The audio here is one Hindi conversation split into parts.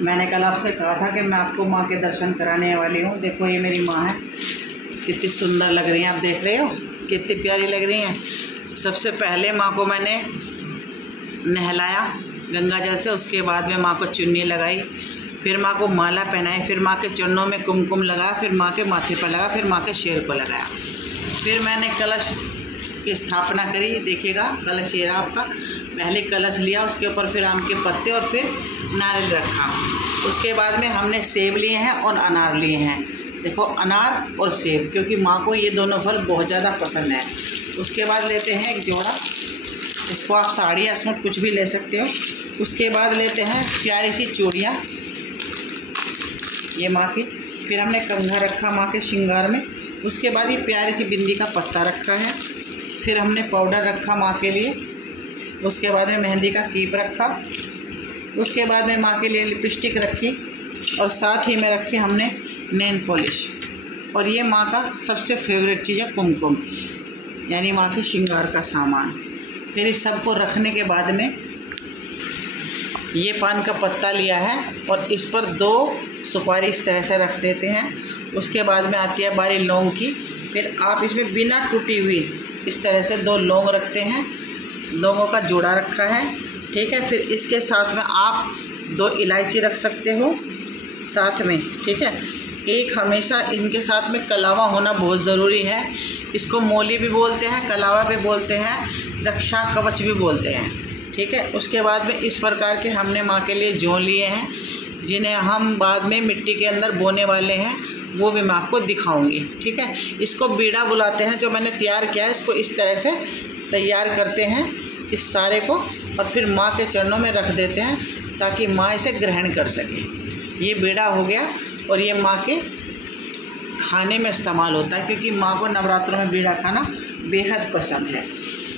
मैंने कल आपसे कहा था कि मैं आपको माँ के दर्शन कराने वाली हूँ। देखो ये मेरी माँ है, कितनी सुंदर लग रही हैं, आप देख रहे हो कितनी प्यारी लग रही हैं। सबसे पहले माँ को मैंने नहलाया गंगा जल से, उसके बाद में माँ को चुन्नी लगाई, फिर माँ को माला पहनाई, फिर माँ के चरणों में कुमकुम लगाया, फिर माँ के माथे पर लगा, फिर माँ के शेर को लगाया। फिर मैंने कलश की स्थापना करी। देखिएगा कलश ये रहा आपका। पहले कलश लिया, उसके ऊपर फिर आम के पत्ते और फिर नारियल रखा। उसके बाद में हमने सेब लिए हैं और अनार लिए हैं। देखो अनार और सेब, क्योंकि माँ को ये दोनों फल बहुत ज़्यादा पसंद है। उसके बाद लेते हैं एक जोड़ा, इसको आप साड़ी या सूट कुछ भी ले सकते हो। उसके बाद लेते हैं प्यारी सी चूड़ियाँ ये माँ की। फिर हमने कंघा रखा माँ के श्रृंगार में। उसके बाद ये प्यारी सी बिंदी का पत्ता रखा है। फिर हमने पाउडर रखा माँ के लिए। उसके बाद में मेहंदी का कीप रखा। उसके बाद में माँ के लिए लिपस्टिक रखी और साथ ही में रखी हमने नेल पॉलिश। और ये माँ का सबसे फेवरेट चीज़ है कुमकुम, यानी माँ की श्रृंगार का सामान। फिर इस सब को रखने के बाद में ये पान का पत्ता लिया है और इस पर 2 सुपारी इस तरह से रख देते हैं। उसके बाद में आती है बारी लौंग की। फिर आप इसमें बिना टूटी हुई इस तरह से 2 लौंग रखते हैं, लौंगों का जोड़ा रखा है, ठीक है। फिर इसके साथ में आप 2 इलायची रख सकते हो साथ में, ठीक है। एक हमेशा इनके साथ में कलावा होना बहुत ज़रूरी है। इसको मौली भी बोलते हैं, कलावा भी बोलते हैं, रक्षा कवच भी बोलते हैं, ठीक है। उसके बाद में इस प्रकार के हमने माँ के लिए जौ लिए हैं, जिन्हें हम बाद में मिट्टी के अंदर बोने वाले हैं, वो भी मैं आपको दिखाऊंगी, ठीक है। इसको बीड़ा बुलाते हैं जो मैंने तैयार किया है। इसको इस तरह से तैयार करते हैं इस सारे को और फिर माँ के चरणों में रख देते हैं ताकि माँ इसे ग्रहण कर सके। ये बीड़ा हो गया और ये माँ के खाने में इस्तेमाल होता है, क्योंकि माँ को नवरात्रों में बीड़ा खाना बेहद पसंद है।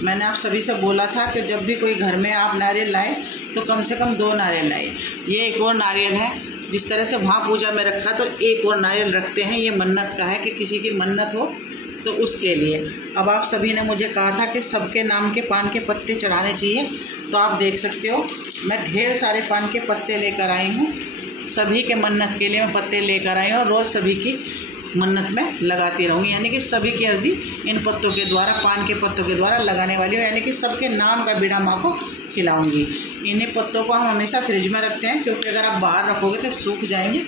मैंने आप सभी से बोला था कि जब भी कोई घर में आप नारियल लाएं तो कम से कम 2 नारियल लाएं। ये एक और नारियल है, जिस तरह से वहाँ पूजा में रखा तो एक और नारियल रखते हैं। ये मन्नत का है कि किसी की मन्नत हो तो उसके लिए। अब आप सभी ने मुझे कहा था कि सबके नाम के पान के पत्ते चढ़ाने चाहिए, तो आप देख सकते हो मैं ढेर सारे पान के पत्ते लेकर आई हूँ। सभी के मन्नत के लिए मैं पत्ते लेकर आई हूँ और रोज़ सभी की मन्नत में लगाती रहूँगी, यानी कि सभी की अर्जी इन पत्तों के द्वारा, पान के पत्तों के द्वारा लगाने वाली हूँ, यानी कि सबके नाम का बीड़ा माँ को खिलाऊँगी। इन्हीं पत्तों को हम हमेशा फ्रिज में रखते हैं, क्योंकि अगर आप बाहर रखोगे तो सूख जाएंगे।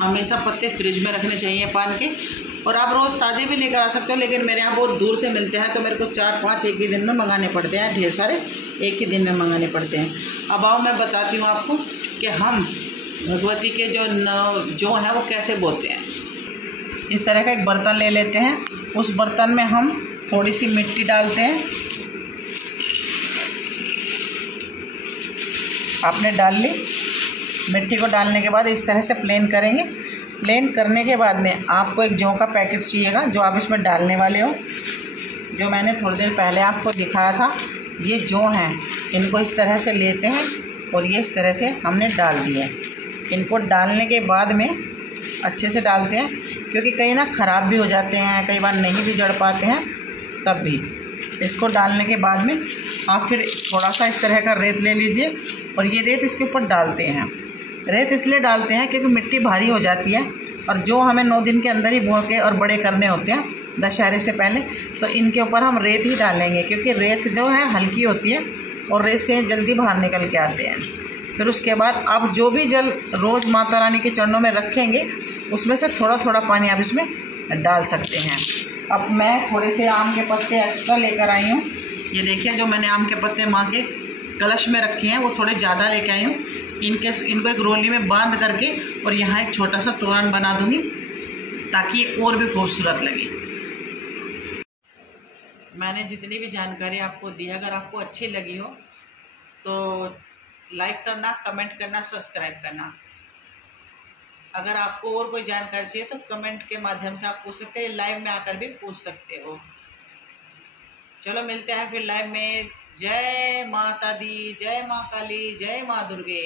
हमेशा पत्ते फ्रिज में रखने चाहिए पान के। और आप रोज़ ताज़े भी लेकर आ सकते हो, लेकिन मेरे यहाँ बहुत दूर से मिलते हैं तो मेरे को 4-5 एक ही दिन में मंगाने पड़ते हैं, ढेर सारे एक ही दिन में मंगाने पड़ते हैं। अब आओ मैं बताती हूँ आपको कि हम भगवती के जो है वो कैसे बोते हैं। इस तरह का एक बर्तन ले लेते हैं, उस बर्तन में हम थोड़ी सी मिट्टी डालते हैं। आपने डाल ली। मिट्टी को डालने के बाद इस तरह से प्लेन करेंगे। प्लेन करने के बाद में आपको एक जौ का पैकेट चाहिएगा जो आप इसमें डालने वाले हो, जो मैंने थोड़ी देर पहले आपको दिखाया था। ये जौ हैं, इनको इस तरह से लेते हैं और ये इस तरह से हमने डाल दिए। इनको डालने के बाद में अच्छे से डालते हैं, क्योंकि कई ना ख़राब भी हो जाते हैं, कई बार नहीं भी जड़ पाते हैं। तब भी इसको डालने के बाद में आप फिर थोड़ा सा इस तरह का रेत ले लीजिए और ये रेत इसके ऊपर डालते हैं। रेत इसलिए डालते हैं क्योंकि मिट्टी भारी हो जाती है और जो हमें 9 दिन के अंदर ही बो के और बड़े करने होते हैं दशहरे से पहले, तो इनके ऊपर हम रेत ही डालेंगे, क्योंकि रेत जो है हल्की होती है और रेत से जल्दी बाहर निकल के आते हैं। फिर उसके बाद आप जो भी जल रोज़ माता रानी के चरणों में रखेंगे उसमें से थोड़ा थोड़ा पानी आप इसमें डाल सकते हैं। अब मैं थोड़े से आम के पत्ते एक्स्ट्रा लेकर आई हूँ। ये देखिए जो मैंने आम के पत्ते माँ के कलश में रखे हैं वो थोड़े ज़्यादा लेके आई हूँ। इनको एक रोली में बांध करके और यहाँ एक छोटा सा तोरण बना दूँगी ताकि ये और भी खूबसूरत लगे। मैंने जितनी भी जानकारी आपको दी, अगर आपको अच्छी लगी हो तो लाइक करना, कमेंट करना, सब्सक्राइब करना। अगर आपको और कोई जानकारी चाहिए तो कमेंट के माध्यम से आप पूछ सकते हैं, लाइव में आकर भी पूछ सकते हो। चलो मिलते हैं फिर लाइव में। जय माता दी, जय माँ काली, जय माँ दुर्गे।